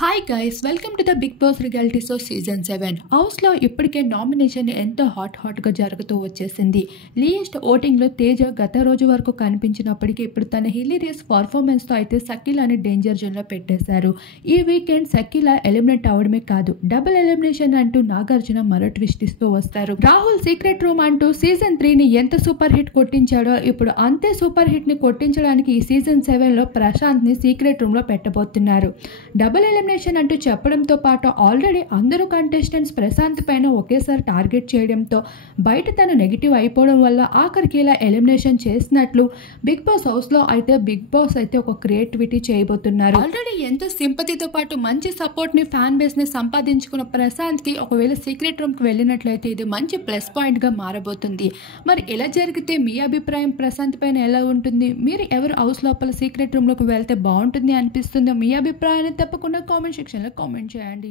Hi guys, welcome to the Bigg Boss reality show season 7. హౌస్లో ఇప్పటికే nomination ఎంతో హాట్గా జరుగుతూ వచ్చేసింది. లీయెస్ట్ ఓటింగ్లో తేజ గత రోజు వరకు కనిపించినప్పటికీ ఇప్పుడు తన హిలీరియస్ పర్ఫార్మెన్స్తో అయితే షకీలాని డేంజర్ జోన్లో పెట్టేశారు. ఈ వీకెండ్ షకీలా ఎలిమినేట్ అవడమే కాదు, డబుల్ ఎలిమినేషన్ అంటూ నాగార్జున మరో ట్విస్ట్ ఇస్తూ వస్తారు. రాహుల్ సీక్రెట్ రూమ్ అంటూ సీజన్ 3ని ఎంత సూపర్ హిట్ కొట్టించాడో ఇప్పుడు అంతే సూపర్ హిట్ ని కొట్టించడానికి ఈ సీజన్ 7లో ప్రశాంత్ ని సీక్రెట్ రూమ్ లో పెట్టబోతున్నారు. డబుల్ ఎలిమినేషన్ అంటూ చెప్పడంతో పాటు ఆల్రెడీ అందరూ కంటెస్టెంట్స్ ప్రశాంత్ పైన ఒకేసారి టార్గెట్ చేయడంతో బయట తను నెగిటివ్ అయిపోవడం వల్ల ఆఖరికి ఇలా ఎలిమినేషన్ చేసినట్లు బిగ్ బాస్ హౌస్ లో అయితే బిగ్ బాస్ అయితే ఒక క్రియేటివిటీ చేయబోతున్నారు. ఆల్రెడీ ఎంతో సింపతితో పాటు మంచి సపోర్ట్ ని ఫ్యాన్ బేస్ ని సంపాదించుకున్న ప్రశాంత్ కి ఒకవేళ సీక్రెట్ రూమ్ కి వెళ్ళినట్లయితే ఇది మంచి ప్లస్ పాయింట్ గా మారబోతుంది. మరి ఇలా జరిగితే మీ అభిప్రాయం ప్రశాంత్ పైన ఎలా ఉంటుంది? మీరు ఎవరు హౌస్ లోపల సీక్రెట్ రూమ్ లోకి వెళ్తే బాగుంటుంది అనిపిస్తుందో మీ అభిప్రాయాన్ని తప్పకుండా కామెంట్ సెక్షన్లో కామెంట్ చేయండి.